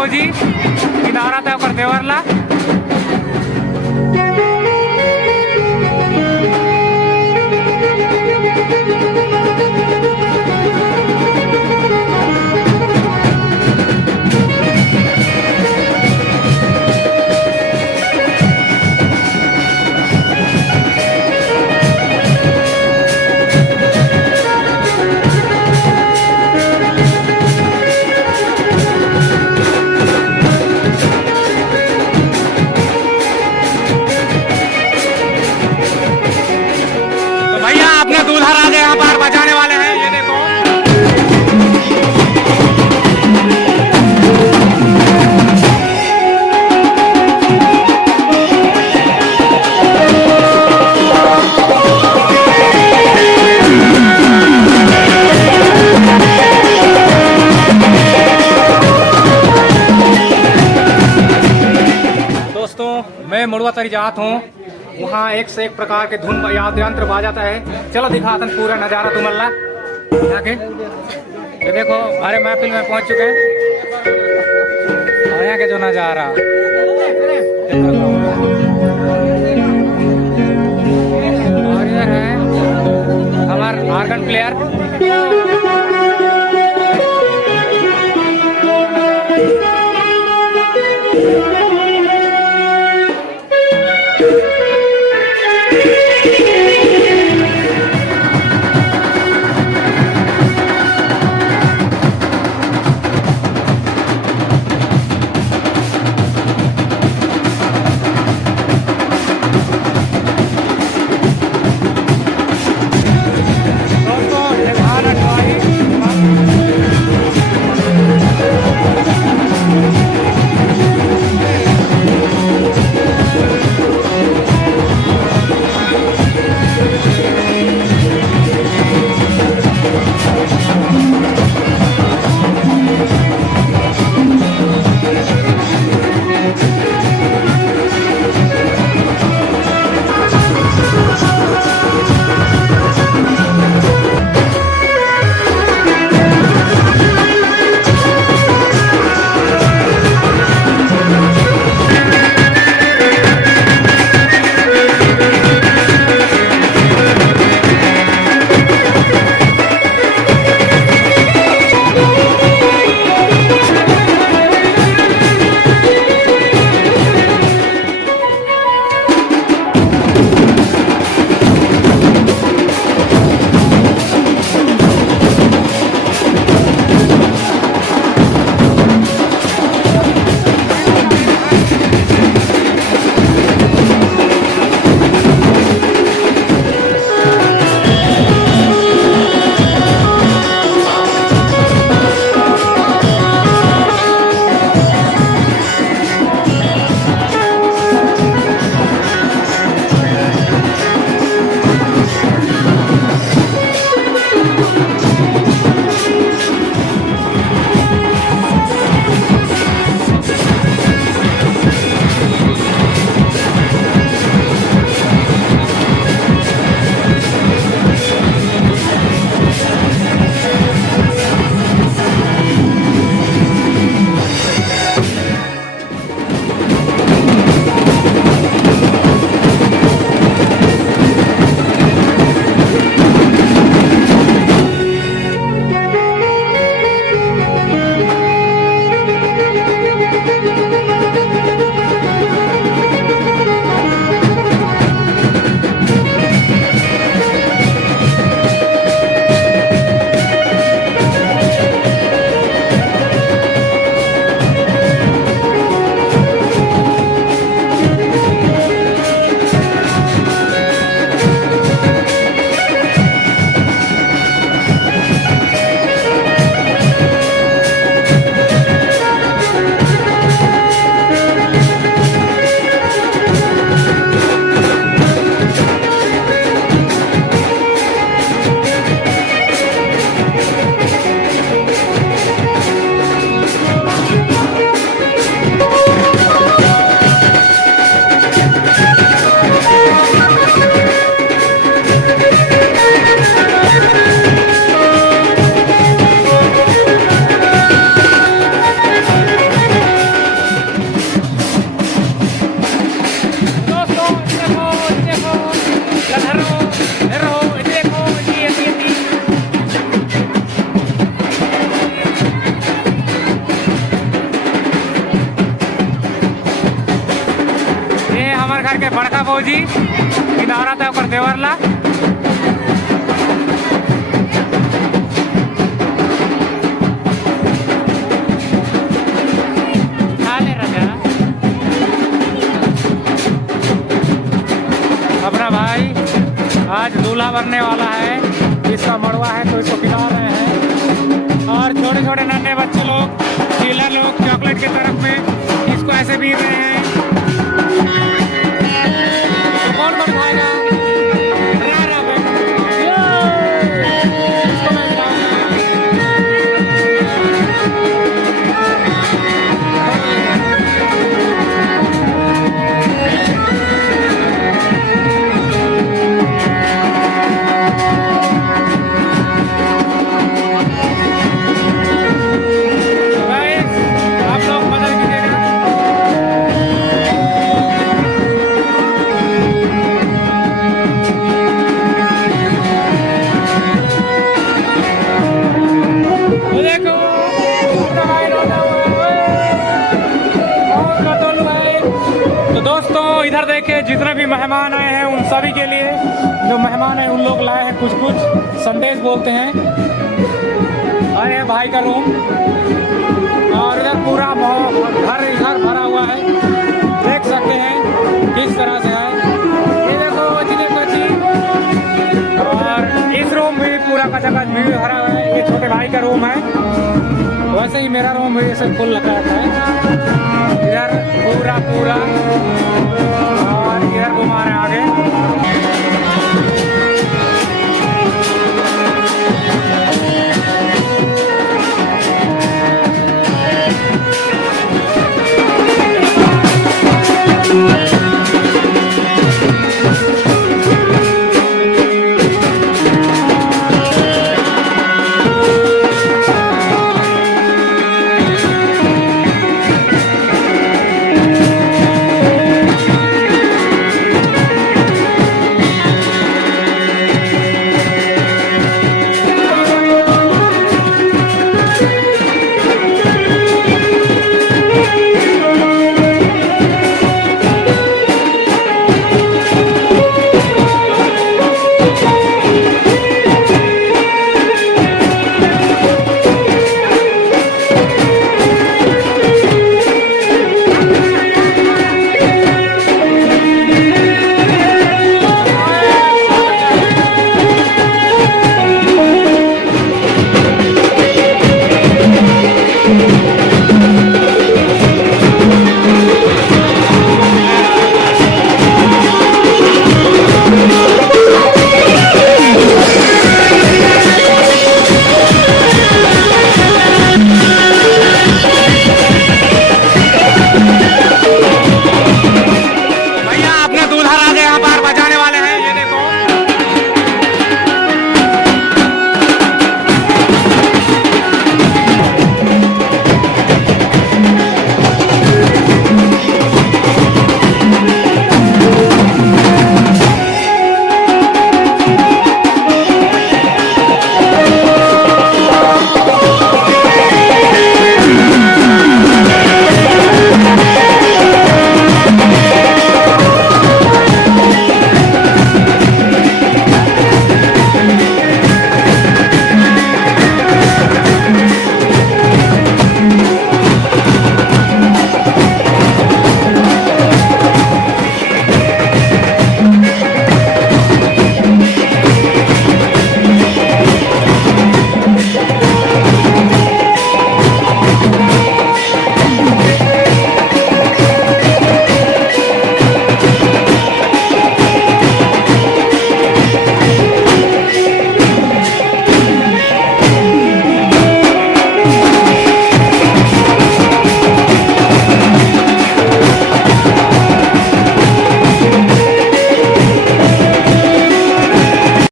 भाऊजी किनारा था पर देवरला दूल्हा राजा यहाँ पर बजाने वाले हैं। ये देखो दोस्तों, मैं मुड़वा तरी जात हूँ। वहाँ एक से एक प्रकार के धुन यंत्र बाजाता है। चलो दिखाता हूँ पूरा नज़ारा तुम्हारा यहाँ के। ये देखो हमारे महफिल में पहुँच चुके हैं और यहाँ के जो नज़ारा और इधर है हमारा आर्गन प्लेयर। फौजी किनारा था ओकर देवरला। अपना भाई आज दूल्हा बनने वाला है, इसका मड़वा है तो इसको खिला रहे हैं। और छोटे छोटे नन्हे बच्चे लोग, डीलर लोग चॉकलेट की तरफ में इसको ऐसे बीर रहे हैं। तो कौन कौन खाएगा? इसको मैं इधर देखे जितने भी मेहमान आए हैं उन सभी के लिए, जो मेहमान हैं उन लोग लाए हैं कुछ कुछ संदेश बोलते हैं। और ये भाई का रूम, और इधर पूरा घर इधर भरा हुआ है, देख सकते हैं किस तरह से है। ये देखो जी, और इस रूम भी पूरा का जगह भी भरा हुआ है। ये छोटे भाई का रूम है, वैसे ही मेरा रूम भी ऐसे फुल लगा रहता है। इधर पूरा